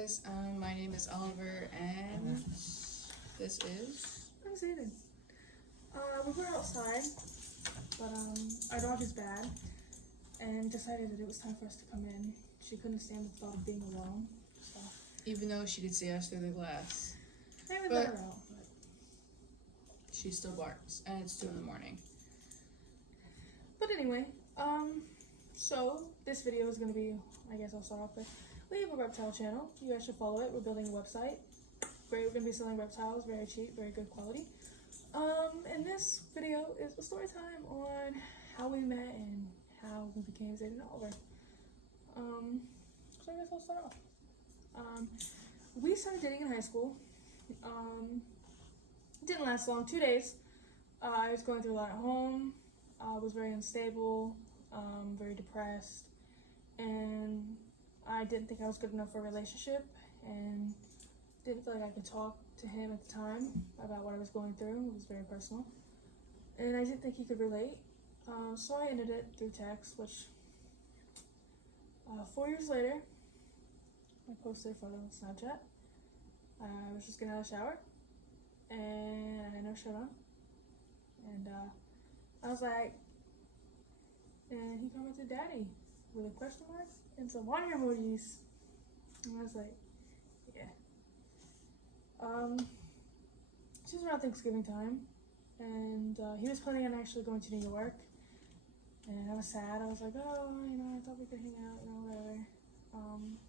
guys, my name is Oliver, and this is... I'm Zayden. We were outside, but our dog is bad, and decided that it was time for us to come in. She couldn't stand the thought of being alone, so... Even though she could see us through the glass, Maybe let her out, but... she still barks, and it's 2 in the morning. But anyway, so this video is going to be, I guess I'll start off with, we have a reptile channel. You guys should follow it. We're building a website. We're going to be selling reptiles, very cheap, very good quality. And this video is a story time on how we met and how we became Zayden and Oliver. So I guess I'll start off. We started dating in high school. It didn't last long, 2 days. I was going through a lot at home. I was very unstable, very depressed, and I didn't think I was good enough for a relationship, and didn't feel like I could talk to him at the time about what I was going through. It was very personal, and I didn't think he could relate, so I ended it through text, which 4 years later, I posted a photo on Snapchat. I was just getting out of the shower, and I had no shirt on, and I was like, and he commented daddy with a question mark and some water emojis. And I was like, yeah. This was around Thanksgiving time, and he was planning on actually going to New York, and I was sad. I was like, oh, I thought we could hang out, whatever.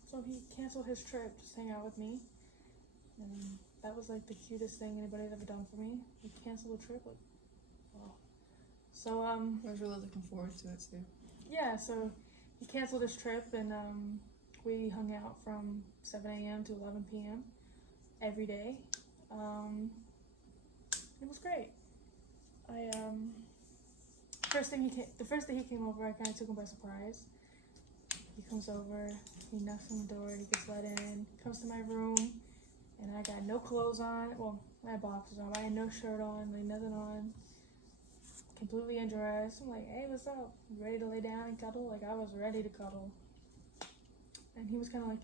So he canceled his trip just to hang out with me, and that was like the cutest thing anybody had ever done for me. He canceled the trip, like, wow. So, I was really looking forward to it, too. yeah, so he canceled his trip, and we hung out from 7 a.m. to 11 p.m. every day. It was great. The first day he came over, I kind of took him by surprise. He comes over, he knocks on the door, he gets let in, comes to my room, and I got no clothes on. Well, I had boxers on, but I had no shirt on, like nothing on. Completely undressed. I'm like, hey, what's up? You ready to lay down and cuddle? Like, I was ready to cuddle. And he was kind of like,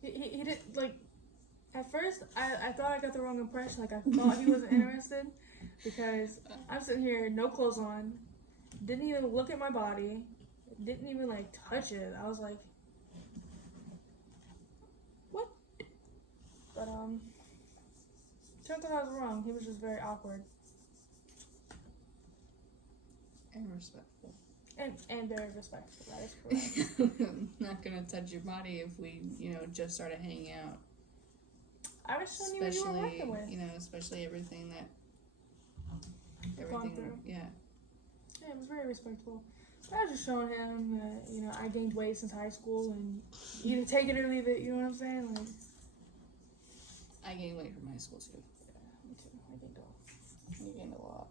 he did, like, at first, I thought I got the wrong impression. Like, I thought he wasn't interested because I'm sitting here, no clothes on, didn't even look at my body, didn't even, like, touch it. I was like, what? But, turns out I was wrong. He was just very awkward. And respectful. And very respectful, that is correct. I'm not gonna touch your body if we, just started hanging out. I was showing you what you were working with. Especially everything Gone through. Yeah. Yeah, it was very respectful. But I was just showing him that, I gained weight since high school, and either take it or leave it, you know what I'm saying? Like, I gained weight from high school, too. yeah, me too. I gained off. You gained a lot.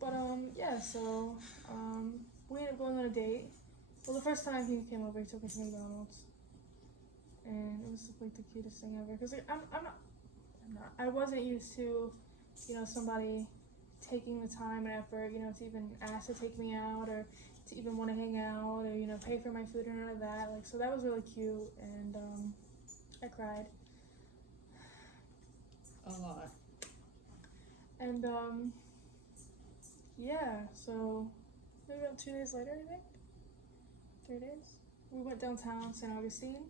But, yeah, so, we ended up going on a date. Well, the first time he came over, he took me to McDonald's. And it was like the cutest thing ever. Because I wasn't used to, somebody taking the time and effort, to even ask to take me out or to even want to hang out or, pay for my food or none of that. Like, so that was really cute. And, I cried. A lot. And, yeah, so maybe about 2 days later, I think. 3 days. We went downtown, St. Augustine,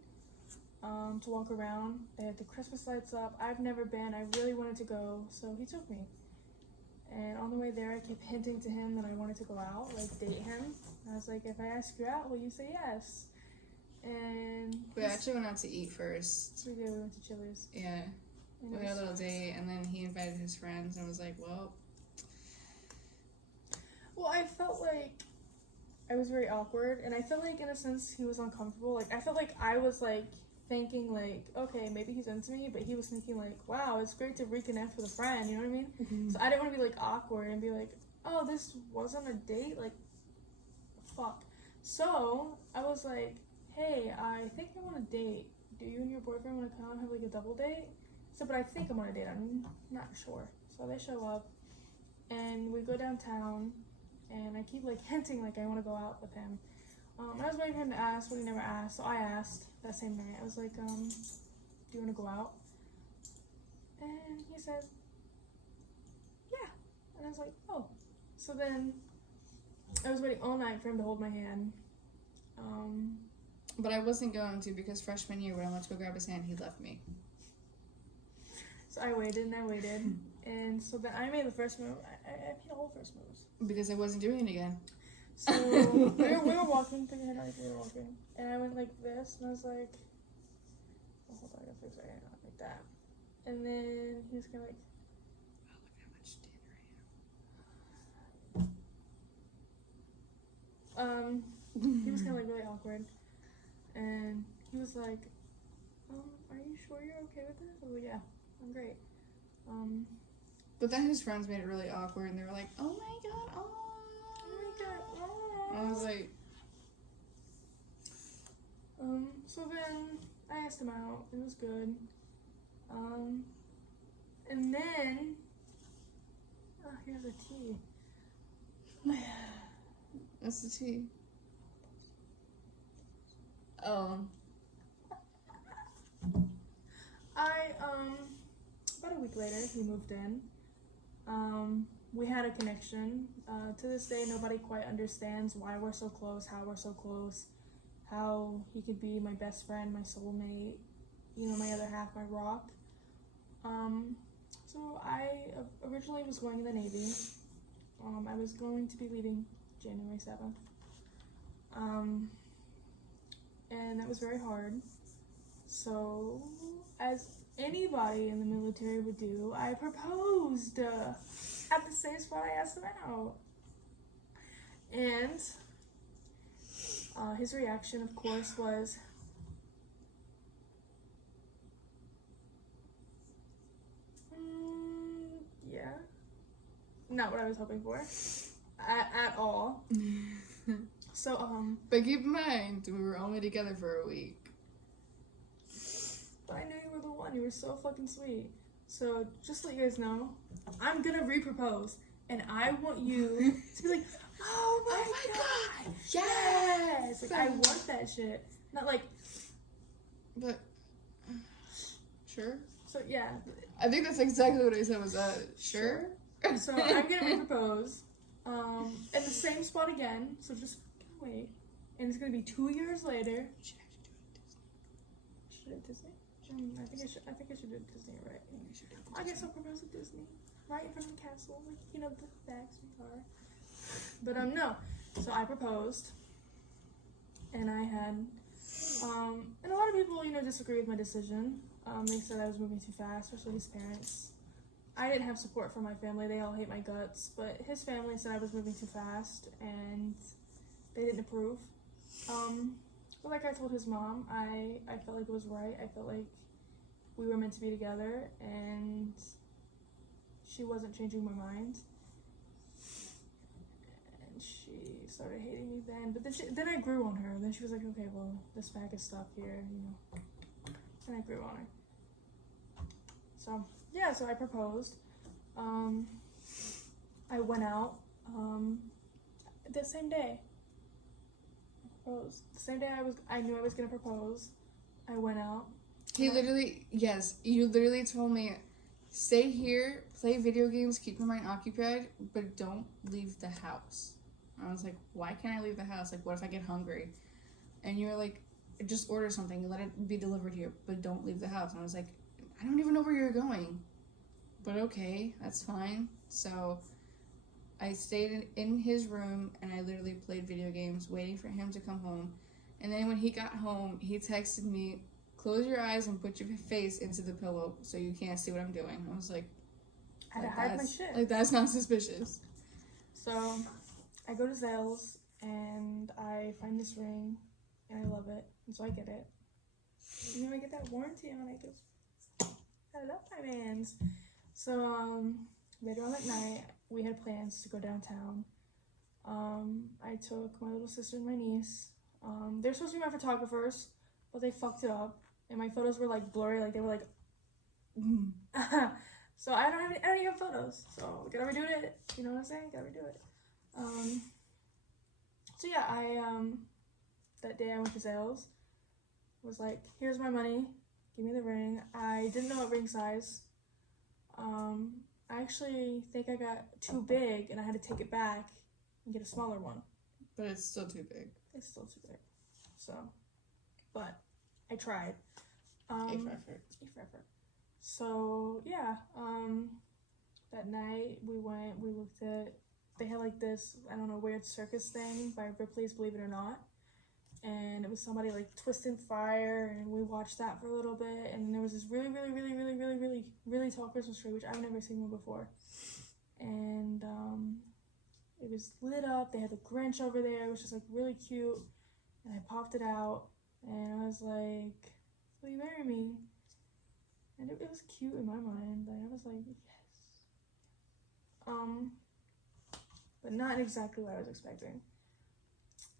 to walk around. They had the Christmas lights up. I've never been. I really wanted to go, so he took me. And on the way there, I kept hinting to him that I wanted to go out, like date him. I was like, if I ask you out, will you say yes? And we actually went out to eat first. We did. We went to Chili's. Yeah. We had a little date, and then he invited his friends, and was like, well, I felt like I was very awkward, and I felt like, in a sense, he was uncomfortable. Like, I felt like I was, like, thinking, like, okay, maybe he's into me, but he was thinking, like, wow, it's great to reconnect with a friend, you know what I mean? Mm-hmm. So I didn't want to be, like, awkward and be like, oh, this wasn't a date? Like, fuck. So I was like, hey, I think I want to date. Do you and your boyfriend want to come have, like, a double date? So, but I think I'm on a date. I'm not sure. So they show up, and we go downtown, and I keep, like, hinting, like, I want to go out with him. I was waiting for him to ask, but he never asked. So I asked that same night. I was like, do you want to go out? And he said, yeah. And I was like, oh. So then I was waiting all night for him to hold my hand. But I wasn't going to because freshman year when I went to go grab his hand, he left me. So I waited and I waited. And so then I made the first move. I made all the first moves. Because I wasn't doing it again. So we were walking, put your hand out like we were walking. And I went like this, and I was like, oh, hold on, I gotta fix my hand out like that. And then he was kind of like, Oh, look how much dinner he was kind of like really awkward. And he was like, are you sure you're okay with this? I was like, yeah, I'm great. But then his friends made it really awkward, and they were like, oh my god, oh. I was like, so then I asked him out. It was good. And then, here's a tea. that's the tea. Oh. About a week later, he moved in. We had a connection. To this day, nobody quite understands why we're so close, how we're so close, how he could be my best friend, my soulmate, my other half, my rock. So I originally was going in the Navy. I was going to be leaving January 7th. And that was very hard. So, as anybody in the military would do, I proposed at the same spot I asked him out. And his reaction, of course, was, yeah. Not what I was hoping for. At all. So, But keep in mind, we were only together for a week. but I knew you were the one. You were so fucking sweet. So, just to let you guys know, I'm gonna re-propose. And I want you to be like, oh my god, yes! Like, I want that shit. Not like, But, sure. so yeah. I think that's exactly what I said was sure? So, I'm gonna re-propose. At the same spot again. So, just wait. And it's gonna be 2 years later. Should I do Disney? I think I should do Disney, right? I guess I'll propose at Disney. Right in front of the castle, like, the Backstreet Car. But, no. So I proposed. And I had, and a lot of people, disagree with my decision. They said I was moving too fast, especially his parents. I didn't have support from my family. They all hate my guts. But his family said I was moving too fast, and they didn't approve. But like I told his mom, I felt like it was right. I felt like we were meant to be together, and she wasn't changing my mind. And she started hating me then. But then I grew on her. Then she was like, okay, well, this bag is stuck here, And I grew on her. So, yeah, so I proposed. I went out the same day. Proposed. The same day I knew I was gonna propose, I went out. You literally told me, stay here, play video games, keep your mind occupied, but don't leave the house. I was like, why can't I leave the house? Like, what if I get hungry? And you were like, just order something and let it be delivered here, but don't leave the house. And I was like, I don't even know where you're going. But okay, that's fine. So I stayed in his room and I literally played video games, waiting for him to come home. And then when he got home, he texted me, close your eyes and put your face into the pillow so you can't see what I'm doing. I was like, I had to hide my shit. Like, that's not suspicious. So I go to Zales and I find this ring and I love it. And so I get it. And then I get that warranty on it because I love my mans. So later on that night, we had plans to go downtown. I took my little sister and my niece. They're supposed to be my photographers, but they fucked it up. And my photos were like blurry, like they were like, so I don't even have photos. So gotta redo it. You know what I'm saying? Gotta redo it. So yeah, that day I went to sales was like, here's my money, give me the ring. I didn't know what ring size. I actually think I got too big and I had to take it back and get a smaller one. But it's still too big. It's still too big. So, but I tried. A for effort. A for effort. So, yeah, that night we looked at, they had like this, I don't know, weird circus thing by Ripley's Believe It or Not. And it was somebody like twisting fire, and we watched that for a little bit. And then there was this really tall Christmas tree, which I've never seen one before. And it was lit up. They had the Grinch over there. It was just like really cute. And I popped it out, and I was like, "Will you marry me?" And it was cute in my mind. Like I was like, "Yes." But not exactly what I was expecting.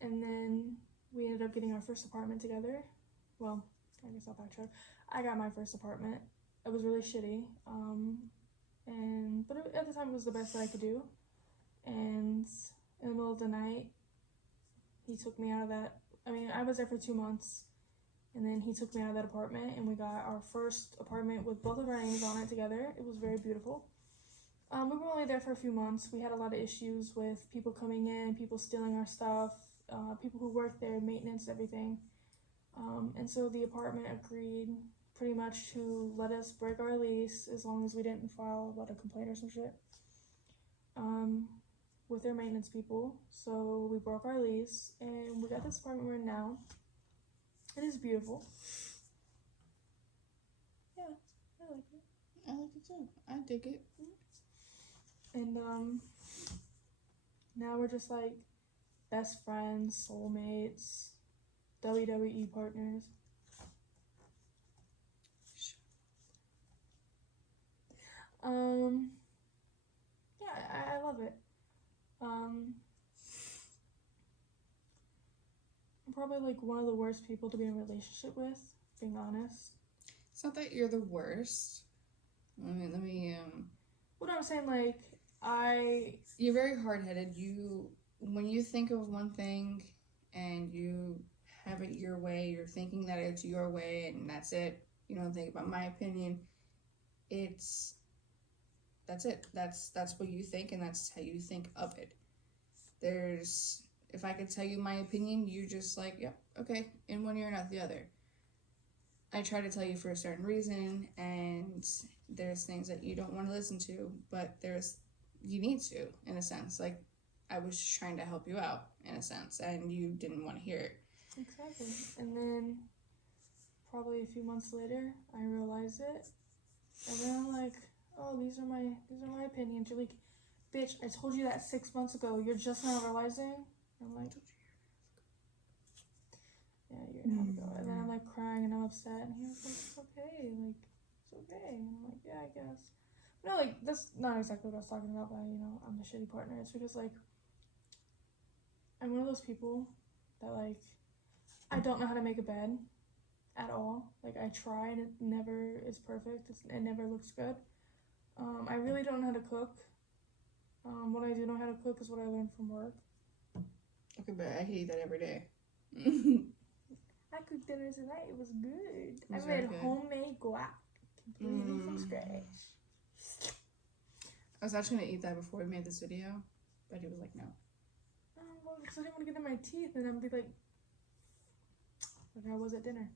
And then we ended up getting our first apartment together. Well, I guess I'll backtrack. I got my first apartment. It was really shitty. But at the time it was the best that I could do. And in the middle of the night, he took me out of that. I mean, I was there for 2 months, and then he took me out of that apartment, and we got our first apartment with both of our names on it together. It was very beautiful. We were only there for a few months. We had a lot of issues with people coming in, people stealing our stuff, people who worked there, maintenance, everything. And so the apartment agreed pretty much to let us break our lease as long as we didn't file a complaint or some shit with their maintenance people. So we broke our lease, and we got this apartment we're in now. It is beautiful. Yeah, I like it. I like it too. I dig it. And now we're just like best friends, soulmates, WWE partners. Yeah, I love it. I'm probably like one of the worst people to be in a relationship with, being honest. It's not that you're the worst. Let me What I'm saying, like, You're very hard-headed. When you think of one thing and you have it your way, you're thinking that it's your way and that's it. You don't think about my opinion. That's it. That's what you think, and that's how you think of it. If I could tell you my opinion, you're just like, yep, okay, in one ear and out the other. I try to tell you for a certain reason, and there's things that you don't want to listen to, but you need to, in a sense. Like, I was just trying to help you out, in a sense, and you didn't want to hear it. Exactly. And then probably a few months later, I realized it, and then I'm like, oh, these are my opinions. You're like, bitch, I told you that 6 months ago. You're just now realizing. I'm like, yeah, a year and a half ago. And then I'm like crying and I'm upset, and he was like, it's okay, like it's okay. And I'm like, yeah, I guess. But no, like that's not exactly what I was talking about. By I'm the shitty partner. It's because like I'm one of those people that like I don't know how to make a bed at all. Like I try and it never is perfect. It never looks good. I really don't know how to cook. What I do know how to cook is what I learned from work. Okay, but I eat that every day. I cooked dinner tonight. It was good. Was I made good? homemade guac completely from scratch. I was actually gonna eat that before we made this video, but he was like, no. Well, because I didn't want to get in my teeth, and I'd be like I was at dinner.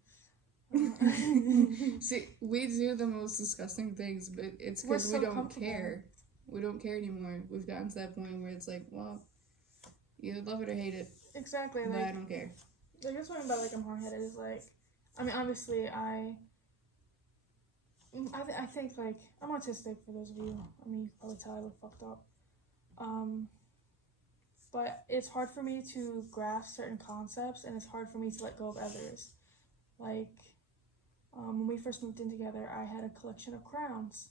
See, we do the most disgusting things, but it's because We're we so don't comfortable. care. We don't care anymore. We've gotten to that point where it's like, well, you either love it or hate it, Exactly. but Like, I don't care. like that's what I'm about. Like I'm hard-headed. Is like, I mean, obviously, I think like I'm autistic. For those of you, I mean, you can probably tell I look fucked up. But it's hard for me to grasp certain concepts, and it's hard for me to let go of others. Like, when we first moved in together, I had a collection of crowns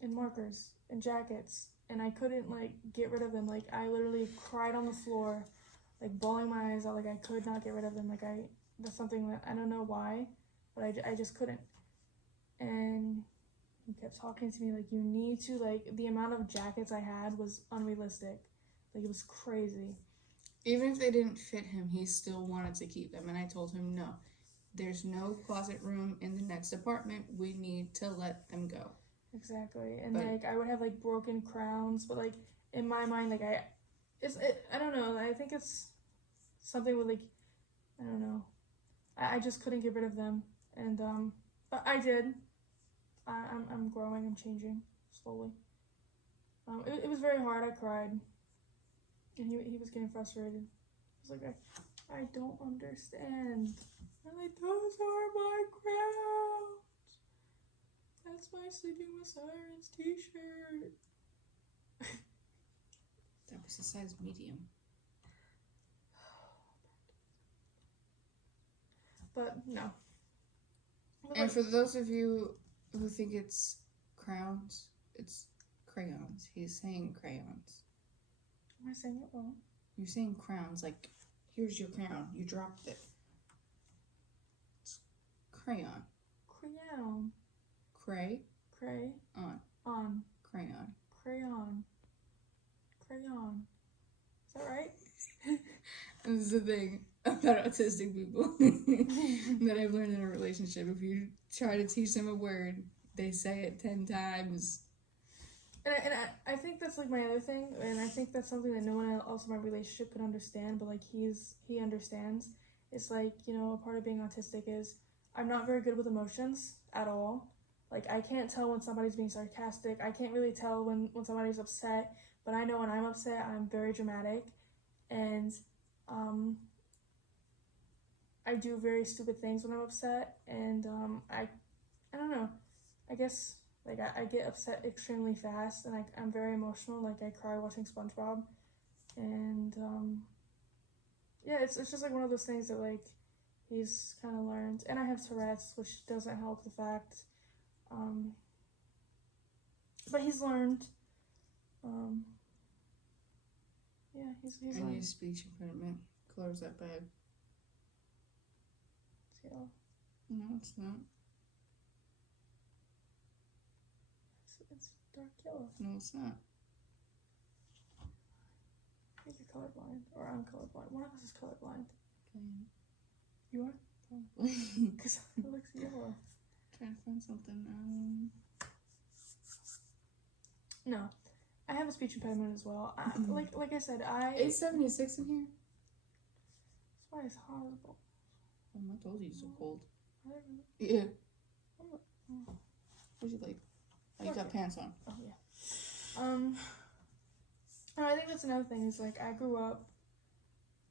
and markers and jackets, and I couldn't like get rid of them. Like I literally cried on the floor, like bawling my eyes out. Like I could not get rid of them. Like that's something that I don't know why, but I just couldn't. And he kept talking to me like, you need to, like, the amount of jackets I had was unrealistic. Like it was crazy. Even if they didn't fit him, he still wanted to keep them. And I told him, no, there's no closet room in the next apartment. We need to let them go. Exactly. And But- like I would have like broken crowns, but like in my mind, like I don't know. I think it's something with like I don't know. I just couldn't get rid of them, and but I did. I'm growing. I'm changing slowly. It was very hard. I cried, and he was getting frustrated. I was like, I don't understand. I'm like, those are my crowns. That's my Sleeping with Sirens t-shirt. That was a size medium. But no. But, And like, for those of you who think it's crowns, it's crayons. He's saying crayons. am I saying it wrong? You're saying crowns, like, here's your crown. You dropped it. It's crayon. Crayon. Cray. Cray. On. On. Crayon. Crayon. Crayon. Is that right? And this is the thing about autistic people that I've learned in a relationship. If you try to teach them a word, they say it 10 times. And I think that's like my other thing, and I think that's something that no one else in my relationship could understand, but like he understands. It's like, you know, a part of being autistic is I'm not very good with emotions at all. Like I can't tell when somebody's being sarcastic. I can't really tell when somebody's upset, but I know when I'm upset, I'm very dramatic, and I do very stupid things when I'm upset, and I don't know. I guess like I get upset extremely fast, and I'm very emotional. Like I cry watching SpongeBob, and yeah, it's just like one of those things that like he's kind of learned. And I have Tourette's, which doesn't help the fact. But he's learned. Yeah, he's And learned. your speech impediment. Color's that bad. So, No, it's not. it's dark yellow. No, it's not. I think you're colorblind, or I'm colorblind. One of us is colorblind. Okay. You are? Probably. Because it looks yellow. Trying to find something. No, I have a speech impediment as well. Like I said, It's 76 in here. That's why it's horrible. Oh, I told you it's so cold. I don't know. Yeah. Oh. What'd you like? Oh, you got pants on. Oh yeah. And I think that's another thing is like I grew up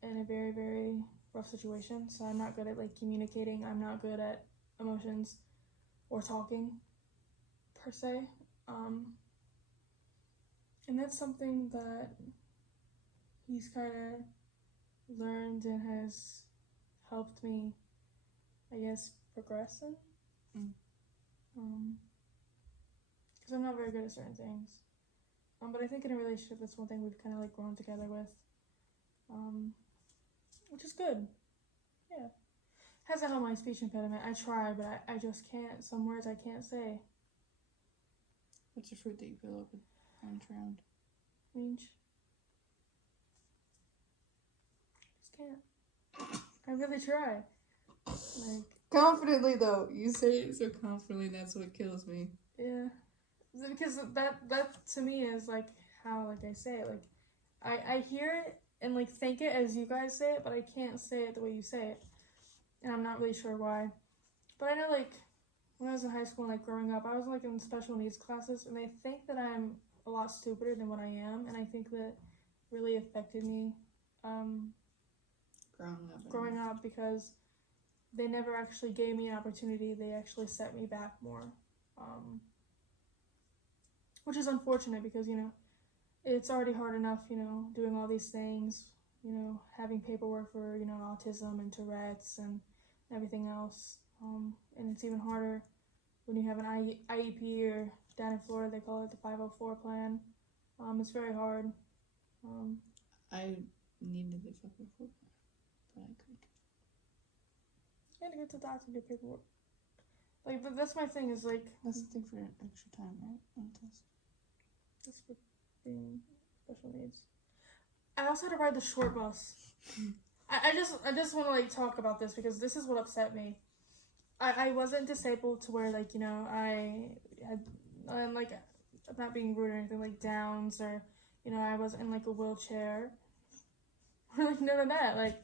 in a very, very rough situation, so I'm not good at like communicating. I'm not good at emotions or talking per se. And that's something that he's kind of learned and has helped me, I guess, progress in. Because I'm not very good at certain things. But I think in a relationship, that's one thing we've kind of like grown together with, which is good. Yeah. Hasn't helped my speech impediment. I try, but I just can't. Some words I can't say. What's your fruit that you peel open? Orange round. Range. Just can't. I really try. Like, Confidently though, you say it so confidently. That's what kills me. yeah. Because that to me is like how like I say it. Like I hear it and like think it as you guys say it, but I can't say it the way you say it. And I'm not really sure why. But I know like when I was in high school and like growing up, I was like in special needs classes, and they think that I'm a lot stupider than what I am, and I think that really affected me growing up because they never actually gave me an opportunity. They actually set me back more, which is unfortunate because, you know, it's already hard enough, you know, doing all these things, you know, having paperwork for, you know, autism and Tourette's and everything else, and it's even harder when you have an IEP, or down in Florida they call it the 504 plan. It's very hard. I needed the fucking food, but I couldn't. You had to go to the doctor and do paperwork. Like, but that's my thing is like, That's the thing for extra time, right? On the test. that's for being special needs. I also had to ride the short bus. I just want to like talk about this because this is what upset me. I wasn't disabled to where like, you know, I had like, I'm not being rude or anything, like Downs, or, you know, I was in like a wheelchair or like none of that. Like,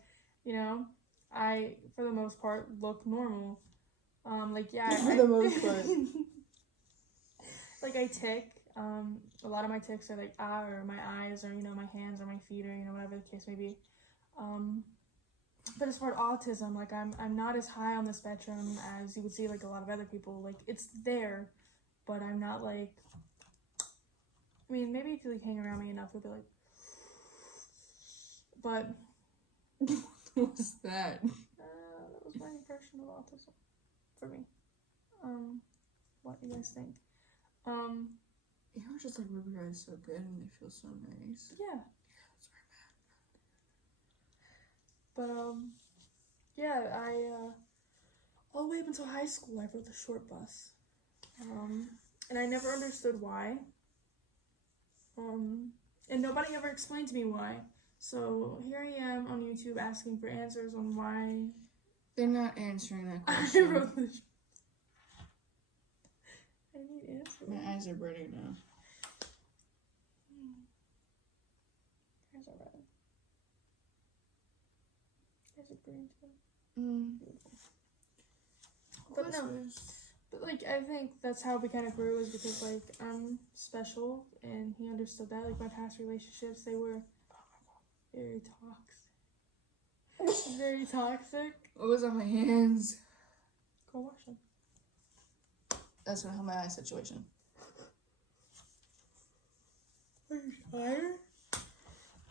you know, I for the most part look normal. Like yeah, For the most part. like I tick. A lot of my ticks are like or my eyes, or you know, my hands or my feet, or you know, whatever the case may be. But as far as autism, like I'm not as high on the spectrum as you would see like a lot of other people. Like it's there, but I'm not like. I mean, maybe if you like hang around me enough, you'll be like. But What's that? that was my impression of autism for me. What do you guys think? You were just like rub your eyes so good and they feel so nice. Yeah. But yeah, I all the way up until high school, I rode the short bus, and I never understood why. And nobody ever explained to me why. So here I am on YouTube asking for answers on why They're not answering that I question. rode the. I need answers. My eyes are burning now. Eyes are red. Eyes are green too. Beautiful. But no. But like I think that's how we kind of grew, is because like I'm special and he understood that. Like my past relationships, they were very toxic. Very toxic. What was on my hands? Go wash them. That's gonna help my eye situation. Are you tired?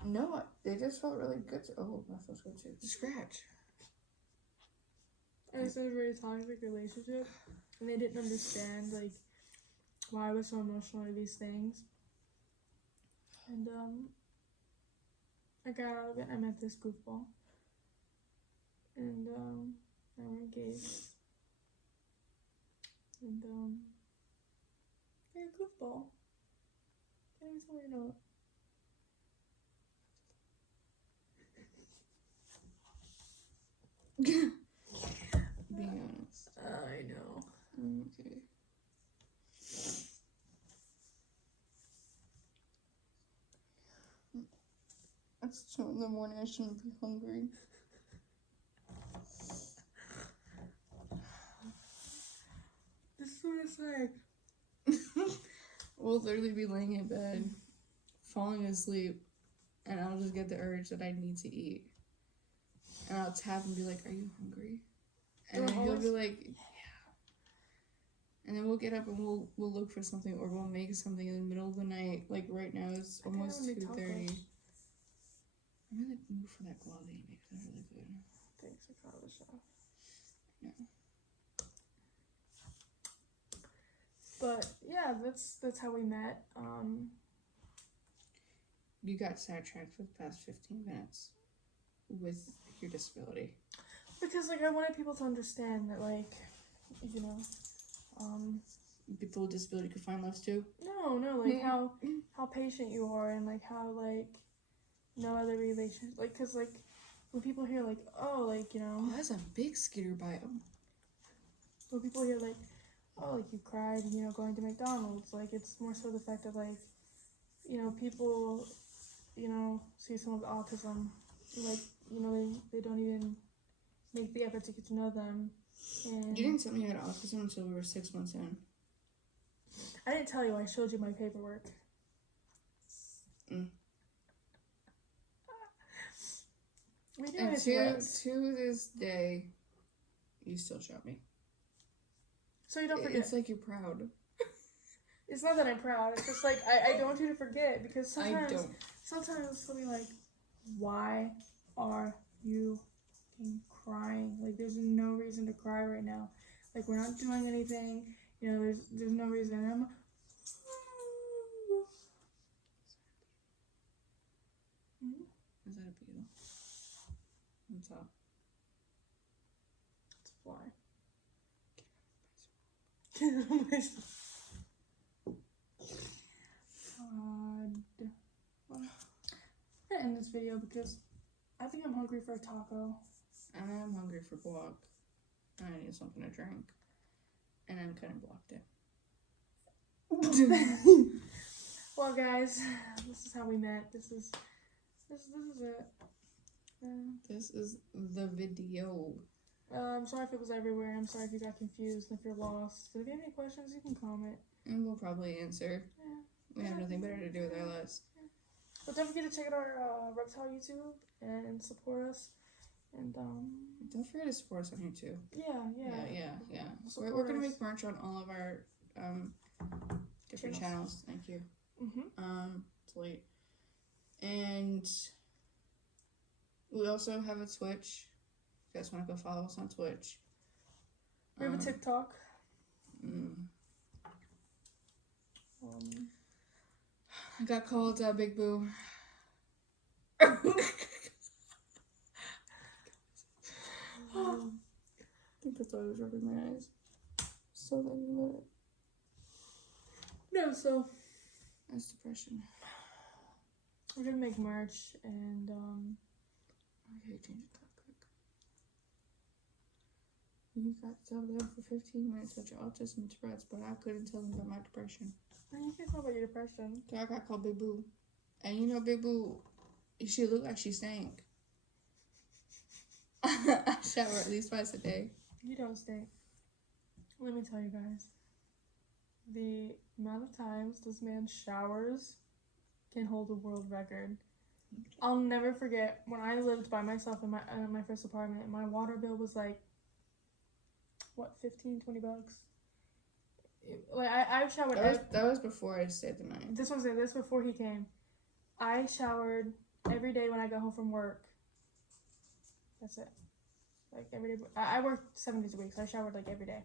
No, they just felt really good. Oh, that feels good too. Scratch. I was in a very toxic relationship, and they didn't understand like why I was so emotional to these things. And I got out of it. I met this goofball, and now we're engaged. And you're a goofball. Can't even tell you know it. Being honest. I know. Okay. It's 2 in the morning. I shouldn't be hungry. This is what it's like. We'll literally be laying in bed, falling asleep, and I'll just get the urge that I need to eat. And I'll tap and be like, "Are you hungry?" And then he'll be like, "Yeah." And then we'll get up and we'll look for something, or we'll make something in the middle of the night. Like right now, it's almost 2:30. I'm in the mood for that guava you make. They're really good. Thanks for calling the show. Yeah. But yeah, that's how we met. You got sidetracked for the past 15 minutes with your disability. Because like I wanted people to understand that like, you know, People with disability could find love too. no, like how patient you are, and like how like no other relation, like, cause like when people hear like, oh, like, you know, Oh, that's a big skitter biome. when people hear like, oh, like you cried, you know, going to McDonald's, like it's more so the fact that like, you know, people, you know, see someone with autism, like, you know, they don't even make the effort to get to know them. And You didn't tell me you had autism until we were 6 months in. I didn't tell you, I showed you my paperwork. We do And his to words. this day, you still shout me. So you don't forget. It's like you're proud. It's not that I'm proud. It's just like I don't want you to forget, because sometimes I don't. sometimes they'll be like, why are you fucking crying? Like there's no reason to cry right now. Like we're not doing anything. You know, there's no reason. And I'm Is that a beetle? What's up? it's a fly. Get on my God. Well, I'm gonna end end this video because I think I'm hungry for a taco. And I'm hungry for guac. I need something to drink. And I'm kind of blocked in. Well, guys, this is how we met. This is it. This is the video. I'm sorry if it was everywhere. I'm sorry if you got confused and if you're lost. So if you have any questions, you can comment. And we'll probably answer. Yeah. We have nothing better to do with our lives. But don't forget to check out our reptile YouTube and support us. And Don't forget to support us on YouTube. yeah. We're gonna make merch on all of our different channels. Thank you. It's late. And we also have a Twitch. If you guys want to go follow us on Twitch. We have a TikTok. I got called Big Boo. I think that's why I was rubbing my eyes. So that you know it. No, so That's depression. we're gonna make merch and Okay, change the topic. You got to tell them for 15 minutes about your autism and Tourette's, but I couldn't tell them about my depression. you can talk about your depression. So I got called Big Boo. And you know Big Boo, she looked like she stank. I shower at least twice a day. You don't stink. Let me tell you guys. The amount of times this man showers can hold a world record. I'll never forget when I lived by myself in my first apartment. My water bill was like, what, 15, 20 bucks? Like I showered. That was before I stayed the night. This before he came. I showered every day when I got home from work. That's it. Like every day. I worked 7 days a week, so I showered like every day.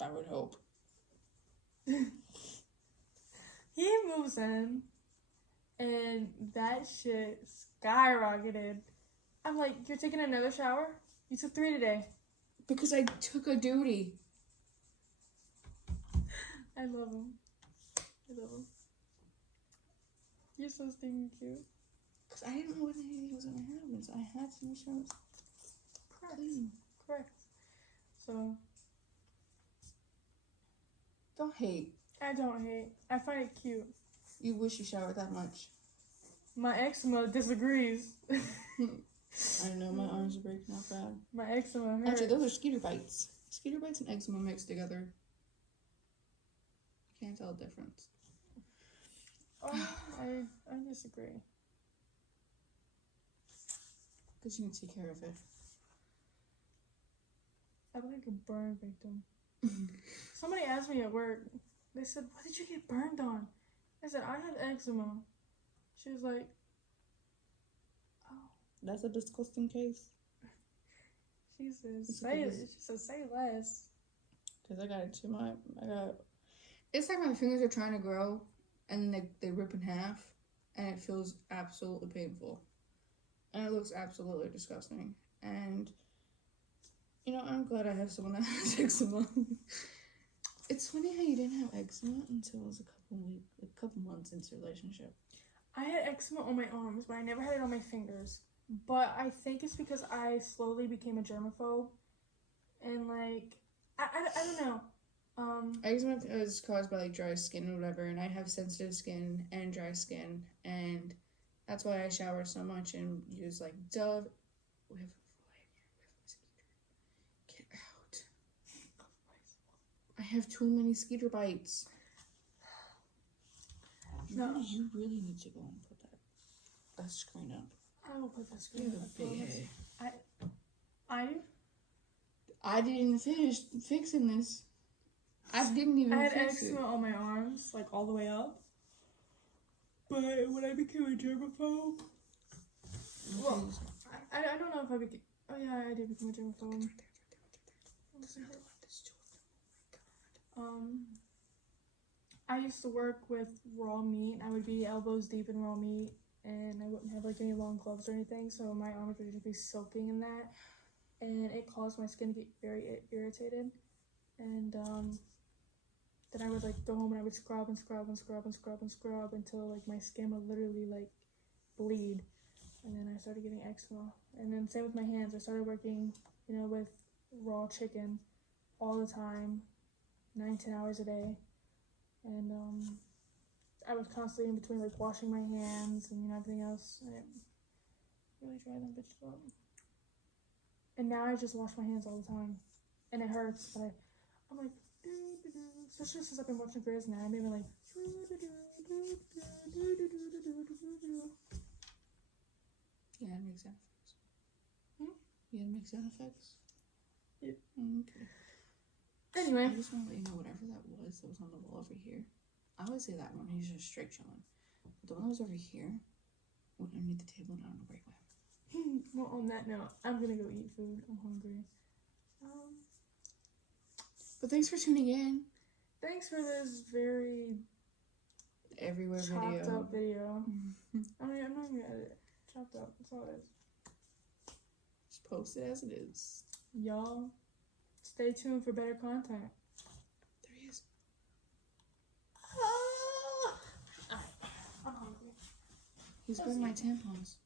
I would hope. He moves in, and that shit skyrocketed. I'm like, you're taking another shower? You took 3 today. Because I took a duty. I love him. You're so stinking cute. Because I didn't know what anything was going to happen, so I had to make sure it was clean. Correct. So, Don't hate. I don't hate. I find it cute. You wish you showered that much. My eczema disagrees. I know my arms are breaking out bad. My eczema hurts. Actually, those are skeeter bites. Skeeter bites and eczema mixed together. You can't tell the difference. Oh, I disagree. Because you need to take care of it. I'm like a burn victim. Somebody asked me at work, they said, what did you get burned on? I said, I had eczema. She was like, oh. That's a disgusting case. She said, say less. Because I got it too much. It's like my fingers are trying to grow and they rip in half and it feels absolutely painful. And it looks absolutely disgusting. And, you know, I'm glad I have someone that has eczema. It's funny how you didn't have eczema until it was a couple months into the relationship. I had eczema on my arms, but I never had it on my fingers. But I think it's because I slowly became a germaphobe. And, like, I don't know. Eczema is caused by, like, dry skin or whatever, and I have sensitive skin and dry skin, and that's why I shower so much and use, like, Dove. We have a fly in here. We have a mosquito. Get out. I have too many skeeter bites. No. You really need to go and put that screen up. I will put this. You have a big head. I didn't finish fixing this. I didn't even I had fix it. eczema on my arms, like all the way up. But when I became a germaphobe, well, I don't know if I became. Oh yeah, I did become a germaphobe. I used to work with raw meat. I would be elbows deep in raw meat, and I wouldn't have like any long gloves or anything, so my arms would just be soaking in that, and it caused my skin to get very irritated. And then I would like go home and I would scrub and scrub and scrub and scrub and scrub until like my skin would literally like bleed, and then I started getting eczema. And then same with my hands. I started working, with raw chicken all the time, 9-10 hours a day, and I was constantly in between like washing my hands and everything else. And it really dried them bitches up. And now I just wash my hands all the time, and it hurts. But I'm like, especially since I've been watching Grey's Anatomy, I'm like. Yeah, it makes sound effects. Yeah, it makes sound effects. Yeah. Okay. Anyway. I just want to let you know whatever that was on the wall over here. I always say that one. He's just straight chilling. But the one that was over here went underneath the table and I don't know where it went. Well, on that note, I'm gonna go eat food. I'm hungry. But thanks for tuning in. Thanks for this very Everywhere chopped video. up video. I mean, I'm not gonna edit it. Chopped up. That's all it is. Just post it as it is. Y'all, stay tuned for better content. There he is. I'm hungry. He's wearing my tampons.